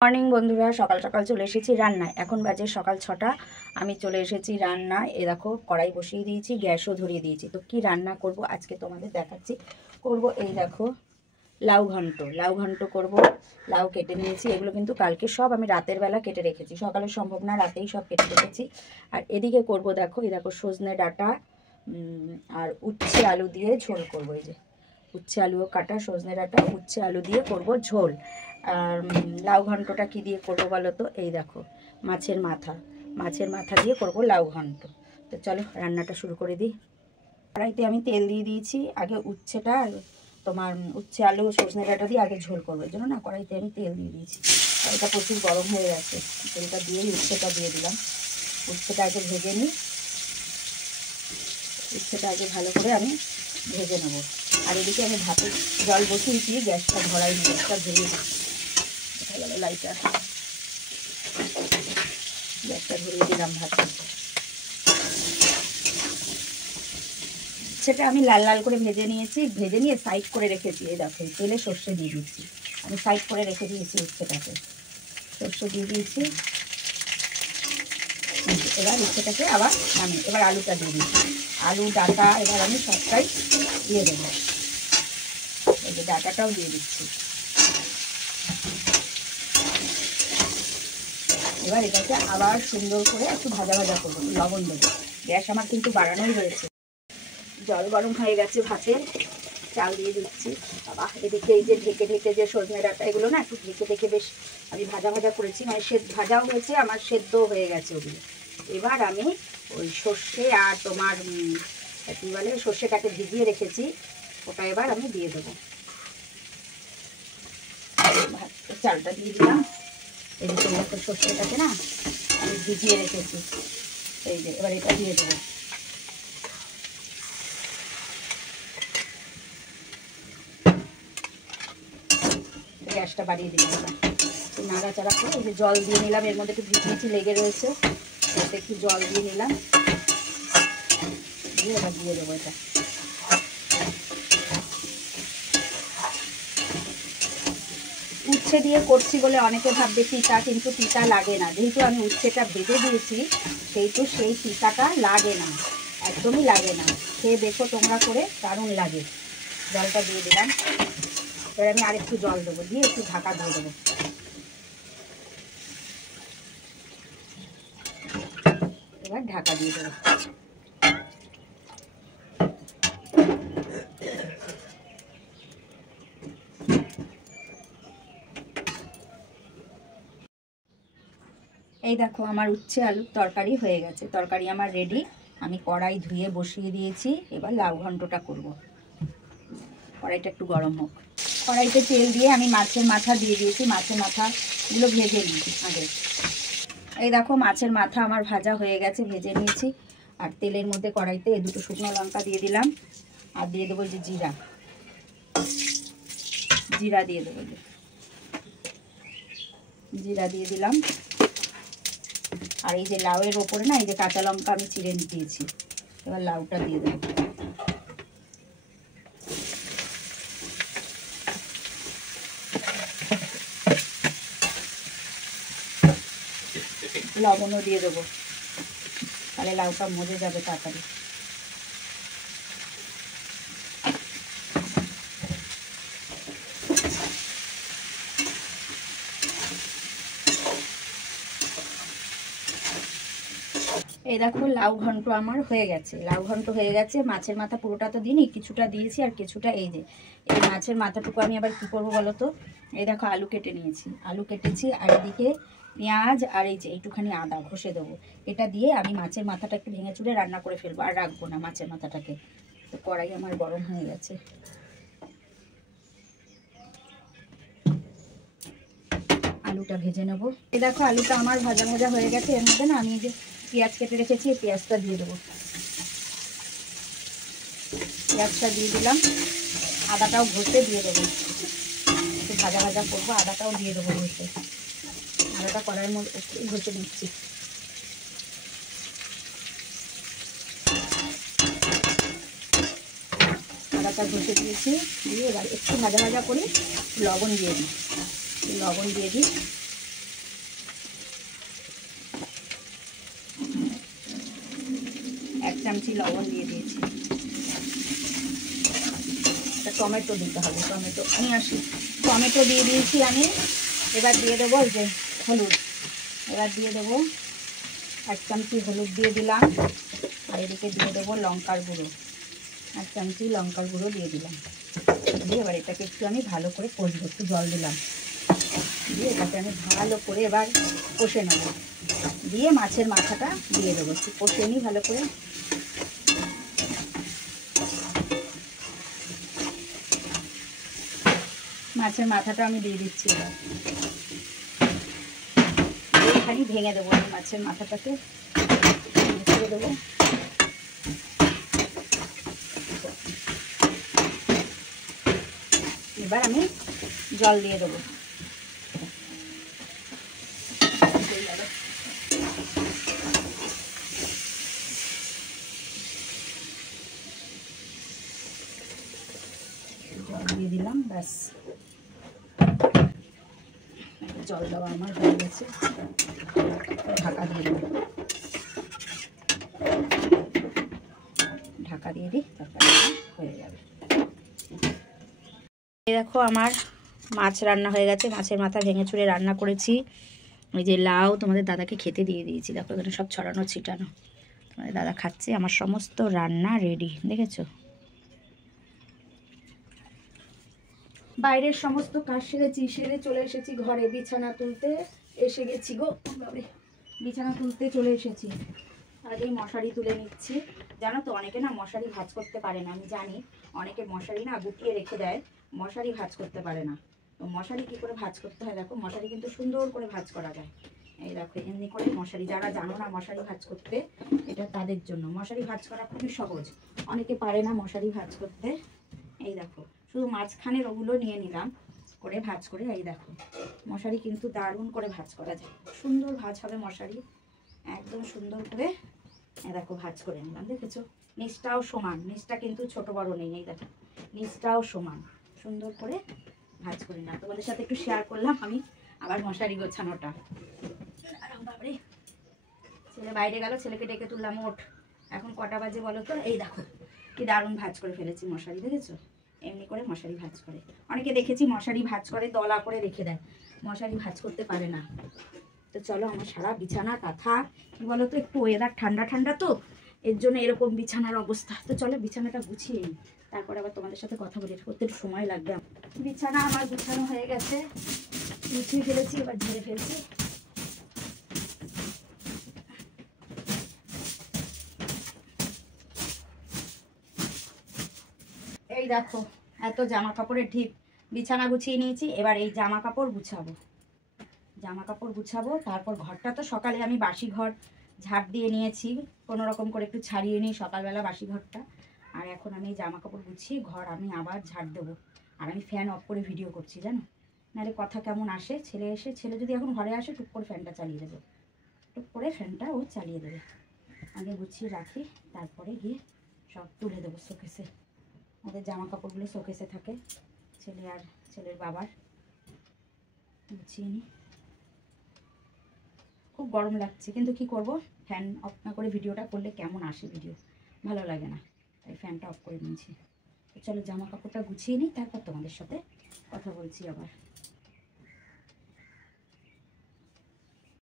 Morning বন্ধুরা, সকাল সকাল চলে এসেছি রান্নায়। এখন বাজে সকাল 6টা। আমি চলে এসেছি রান্নায়। এ দেখো কড়াই বসিয়ে দিয়েছি, গ্যাসও ধরিয়ে দিয়েছি। তো কি রান্না করব আজকে তোমাদের দেখাচ্ছি। করব এই দেখো লাউ ঘন্ট করব। লাউ কেটে নিয়েছি, এগুলো কিন্তু কালকে সব আমি রাতের বেলা কেটে রেখেছি, সকালে সম্ভব না, রাতেই সব কেটে রেখেছি। আর এদিকে করব দেখো, এই দেখো সজনে ডাঁটা আর উচ্ছে আলু দিয়ে ঝোল করব। এই যে উচ্ছে আলুও কাটা, সজনে ডাঁটা উচ্ছে আলু দিয়ে করব ঝোল। আর লাউ ঘন্টটা কী দিয়ে করবো বলো তো? এই দেখো মাছের মাথা দিয়ে করব লাউ ঘন্ট। তো চলো রান্নাটা শুরু করে দিই। কড়াইতে আমি তেল দিয়ে দিয়েছি। আগে উচ্ছেটা তোমার উচ্ছে আলু সজনে ডাঁটা দিয়ে আগে ঝোল করবো, এই জন্য না কড়াইতে আমি তেল দিয়ে দিয়েছি। কড়াইটা প্রচুর গরম হয়ে গেছে, তেলটা দিয়েই উচ্ছেটা দিয়ে দিলাম। উচ্ছেটা আগে ভেজে নিই, উচ্ছেটা আগে ভালো করে আমি ভেজে নেবো। আর এদিকে আমি ভাতের জল বসিয়েছি, গ্যাসটা ধরাই নি, গ্যাসটা ধরিয়ে দিচ্ছি। দেখা গেল লাইটার, গ্যাসটা ধরিয়ে দিলাম ভাতে। সেটা আমি লাল লাল করে ভেজে নিয়েছি, ভেজে নিয়ে সাইড করে রেখেছি। এই দেখো তেলে সর্ষে দিয়ে দিচ্ছি, আমি সাইড করে রেখে দিয়েছি উচ্ছেটাকে, সর্ষে দিয়ে দিয়েছি। এবার উচ্ছেটাকে আবার আমি এবার আলুটা দিয়ে দিচ্ছি, আলু ডাঁটা এবার আমি সবটাই দিয়ে দেবো। এই যে ডাঁটাটাও দিয়ে দিচ্ছি। এবার এটাকে আবার সুন্দর করে একটু ভাজা ভাজা করবো, লবণ দেবো। গ্যাস আমার কিন্তু বাড়ানোই রয়েছে। জল গরম হয়ে গেছে, ভাতে চাল দিয়ে দিচ্ছি। বাবা, এদিকে এই যে ঢেকে ঢেকে যে সজনে ডাঁটা এগুলো না একটু ঢেকে ঢেকে বেশ আমি ভাজা ভাজা করেছি, মানে ভাজাও হয়েছে, আমার সেদ্ধও হয়ে গেছে ওগুলো। এবার আমি ওই সর্ষে আর তোমার কী বলে সর্ষে কাটে ভিজিয়ে রেখেছি, ওটা এবার আমি দিয়ে দেবো। চালটা দিয়ে দিলাম। এদিকে একটা সর্ষেটাকে না আমি ভিজিয়ে রেখেছি, এই যে এবার এটা দিয়ে দেবো। গ্যাসটা বাড়িয়ে দিলাম, নাড়াচাড়া করে এই যে জল দিয়ে নিলাম, এর মধ্যে একটু ভিজিয়েছি লেগে রয়েছে, এতে একটু জল দিয়ে নিলাম, দিয়ে এবার দিয়ে দেবো এটা। উচ্ছে দিয়ে করছি বলে অনেকে ভাববে তিতা, কিন্তু তিতা লাগে না, যেহেতু আমি উচ্ছেটা ভেজে দিয়েছি সেহেতু সেই তিতাটা লাগে না, একদমই লাগে না। খেয়ে দেখো তোমরা করে, দারুণ লাগে। জলটা দিয়ে দিলাম, এবার আমি আরেকটু জল দেবো, দিয়ে একটু ঢাকা দিয়ে দেবো। এবার ঢাকা দিয়ে দেবো। এই দেখো আমার উচ্ছে আলুর তরকারি হয়ে গেছে, তরকারি আমার রেডি। আমি কড়াই ধুয়ে বসিয়ে দিয়েছি, এবার লাউ ঘন্টটা করব। কড়াইটা একটু গরম হোক। কড়াইতে তেল দিয়ে আমি মাছের মাথা দিয়ে দিয়েছি, মাছের মাথাগুলো ভেজে নিয়েছি আগে। এই দেখো মাছের মাথা আমার ভাজা হয়ে গেছে, ভেজে নিয়েছি। আর তেলের মধ্যে কড়াইতে দুটো শুকনো লঙ্কা দিয়ে দিলাম, আর দিয়ে দেবো যে জিরা দিয়ে দেবো, জিরা দিয়ে দিলাম। আর এই যে লাউয়ের ওপরে না এই যে কাঁচা লঙ্কা আমি চিড়ে দিয়েছি, এবার লাউটা দিয়ে দেবো। লবণও দিয়ে দেবো, তাহলে লাউটা মজে যাবে তাড়াতাড়ি। এই দেখো লাউ ঘন্ট আমার হয়ে গেছে, লাউ ঘন্ট হয়ে গেছে। মাছের মাথা পুরোটা তো দিইনি, কিছুটা দিয়েছি, আর কিছুটা এই যে এই মাছের মাথাটুকু আমি আবার কি করবো বলো তো? এই দেখো আলু কেটে নিয়েছি, আলু কেটেছি, আর এদিকে পেঁয়াজ আর এই যে এইটুখানি আদা ঘষে দেবো। এটা দিয়ে আমি মাছের মাথাটা একটু ভেঙে চুড়ে রান্না করে ফেলবো, আর রাখবো না মাছের মাথাটাকে। তো কড়াই আমার গরম হয়ে গেছে, আলুটা ভেজে নেবো। এই দেখো আলুটা আমার ভাজা ভাজা হয়ে গেছে। এর মধ্যে না আমি যে পেঁয়াজ কেটে রেখেছি, এই পেঁয়াজটা দিয়ে দেবো। পেঁয়াজটা দিয়ে দিলাম, আদাটাও ঘষে দিয়ে দেবো, একটু ভাজা ভাজা করবো, আদাটাও দিয়ে দেবো ঘষে। আদাটা কড়াইয়ের মধ্যে একটু ঘষে দিচ্ছি। আদাটা ঘষে দিয়েছি, দিয়ে এবার একটু ভাজা ভাজা করে লবণ দিয়ে দিই, লবণ দিয়ে দিই। চামচি লবণ দিয়ে দিয়েছি। টমেটো দিতে হবে, টমেটো নিয়ে আসি। টমেটো দিয়ে দিয়েছি আমি। এবার দিয়ে দেবো এই যে হলুদ, এবার দিয়ে দেবো 1 চামচি হলুদ দিয়ে দিলাম। আর এদিকে দিয়ে দেবো লঙ্কার গুঁড়ো, 1 চামচি লঙ্কার গুঁড়ো দিয়ে দিলাম। দিয়ে এবার এটাকে একটু আমি ভালো করে কষবো, একটু জল দিলাম, দিয়ে এটাকে আমি ভালো করে এবার কষে নেব। দিয়ে মাছের মাথাটা দিয়ে দেবো, একটু কষে নিই ভালো করে। মাছের মাথাটা আমি দিয়ে দিচ্ছি এবার, এখানে ভেঙে দেবো আমি মাছের মাথাটাকে, দিয়ে দেবো। এবার আমি জল দিয়ে দেবো। জল দিয়ে দিলাম, ব্যাস জল দেওয়া আমার হয়ে গেছে। ঢাকা দিয়ে দেবো, ঢাকা দিয়ে দিই, তারপরে হয়ে যাবে। এই দেখো আমার মাছ রান্না হয়ে গেছে। মাছের মাথা ভেঙে চুড়ে রান্না করেছি। ওই যে লাউ তোমাদের দাদাকে খেতে দিয়ে দিয়েছি, দেখো এখানে সব ছড়ানো ছিটানো। তোমাদের দাদা খাচ্ছে, আমার সমস্ত রান্না রেডি, দেখেছো। বাইরের সমস্ত কাজ সেরেছি, সেরে চলে এসেছি ঘরে বিছানা তুলতে। এসে গেছি গো বাবারে, বিছানা তুলতে চলে এসেছি। আর এই মশারি তুলে নিচ্ছি। জানো তো অনেকে না মশারি ভাঁজ করতে পারে না, আমি জানি। অনেকে মশারি না গুটিয়ে রেখে দেয়, মশারি ভাঁজ করতে পারে না। তো মশারি কি করে ভাঁজ করতে হয় দেখো, মশারি কিন্তু সুন্দর করে ভাঁজ করা যায়। এই দেখো এমনি করে মশারি, যারা জানো না মশারি ভাঁজ করতে, এটা তাদের জন্য। মশারি ভাঁজ করা খুবই সহজ, অনেকে পারে না মশারি ভাঁজ করতে। এই দেখো শুধু মাঝখানের ওগুলো নিয়ে নিলাম করে ভাঁজ করে। এই দেখো মশারি কিন্তু দারুণ করে ভাঁজ করা যায়, সুন্দর ভাঁজ হবে মশারি, একদম সুন্দর করে। দেখো ভাঁজ করে নিলাম, দেখেছো। নিচটাও সমান, নিচটা কিন্তু ছোট বড় নেই। এই দেখো নিচটাও সমান, সুন্দর করে ভাঁজ করে নিলাম। তোমাদের সাথে একটু শেয়ার করলাম আমি আবার মশারি গোছানোটা। বাবারে, ছেলে বাইরে গেল, ছেলেকে ডেকে তুললাম, ওঠ। এখন কটা বাজে বলো তো? এই দেখো কি দারুণ ভাঁজ করে ফেলেছি মশারি, দেখেছো। এমনি করে মশারি ভাঁজ করে। অনেকে দেখেছি মশারি ভাঁজ করে দলা করে রেখে দেয়, মশারি ভাঁজ করতে পারে না। তো চলো, আমার সারা বিছানা কাঁথা, কি বলতো একটু ওয়েদার ঠান্ডা ঠান্ডা তো, এর জন্য এরকম বিছানার অবস্থা। তো চলো বিছানাটা গুছিয়ে নিই, তারপর আবার তোমাদের সাথে কথা বলি, করতে একটু সময় লাগবে। বিছানা আমার গুছানো হয়ে গেছে, গুছিয়ে ফেলেছি, এবার ঝেড়ে ফেলছি। এই দেখো এত জামা কাপড়ের ঢিপ, বিছানা গুছিয়ে নিয়েছি। এবার এই জামা কাপড় গুছাবো, জামা কাপড় গুছাবো। তারপর ঘরটা তো সকালে আমি বাসি ঘর ঝাড় দিয়ে নিয়েছি, কোনো রকম করে একটু ছাড়িয়ে নিই সকালবেলা বাসি ঘরটা। আর এখন আমি জামা কাপড় গুছিয়ে ঘর আমি আবার ঝাড় দেবো। আর আমি ফ্যান অফ করে ভিডিও করছি, জানো, নাহলে কথা কেমন আসে। ছেলে যদি এখন ঘরে আসে টুক করে ফ্যানটা চালিয়ে দেবো, টুক করে ফ্যানটা ও চালিয়ে দেবে। আগে গুছিয়ে রাখি, তারপরে গিয়ে সব তুলে দেবো শোকেসে। ওদের জামা কাপড়গুলো শোকেসে থাকে, ছেলে আর ছেলের বাবার। গুছিয়ে নিই। খুব গরম লাগছে, কিন্তু কি করব, ফ্যান অফ না করে ভিডিওটা করলে কেমন আসে ভিডিও, ভালো লাগে না, তাই ফ্যানটা অফ করে নিয়েছি। তো চলো জামা কাপড়টা গুছিয়ে নিই, তারপর তোমাদের সাথে কথা বলছি আবার।